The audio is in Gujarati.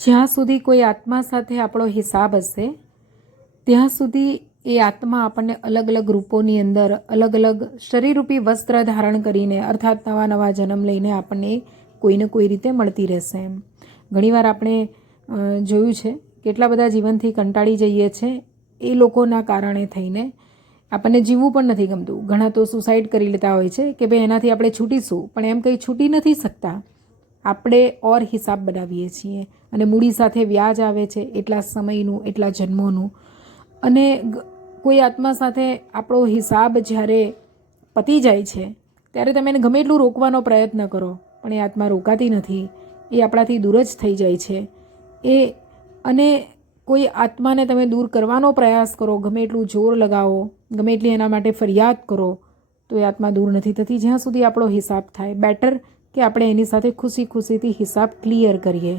જ્યાં સુધી કોઈ આત્મા સાથે આપણો હિસાબ હશે ત્યાં સુધી એ આત્મા આપણને અલગ અલગ રૂપોની અંદર અલગ અલગ શરીરરૂપી વસ્ત્ર ધારણ કરીને અર્થાત નવા નવા જન્મ લઈને આપણને કોઈને કોઈ રીતે મળતી રહેશે. એમ ઘણીવાર આપણે જોયું છે કેટલા બધા જીવનથી કંટાળી જઈએ છીએ એ લોકોના કારણે થઈને આપણને જીવવું પણ નથી ગમતું. ઘણા તો સુસાઇડ કરી લેતા હોય છે કે ભાઈ એનાથી આપણે છૂટીશું, પણ એમ કંઈ છૂટી નથી શકતા. આપણે ઓર હિસાબ બનાવીએ છીએ અને મૂડી સાથે વ્યાજ આવે છે એટલા સમયનું એટલા જન્મોનું. અને કોઈ આત્મા સાથે આપણો હિસાબ જ્યારે પતી જાય છે ત્યારે તમે એને ગમે એટલું રોકવાનો પ્રયત્ન કરો પણ એ આત્મા રોકાતી નથી, એ આપણાથી દૂર જ થઈ જાય છે. અને કોઈ આત્માને તમે દૂર કરવાનો પ્રયાસ કરો, ગમે એટલું જોર લગાવો, ગમે એટલી એના માટે ફરિયાદ કરો તો એ આત્મા દૂર નથી થતી જ્યાં સુધી આપણો હિસાબ થાય. બેટર કે આપણે એની સાથે ખુશી ખુશીથી હિસાબ ક્લિયર કરીએ.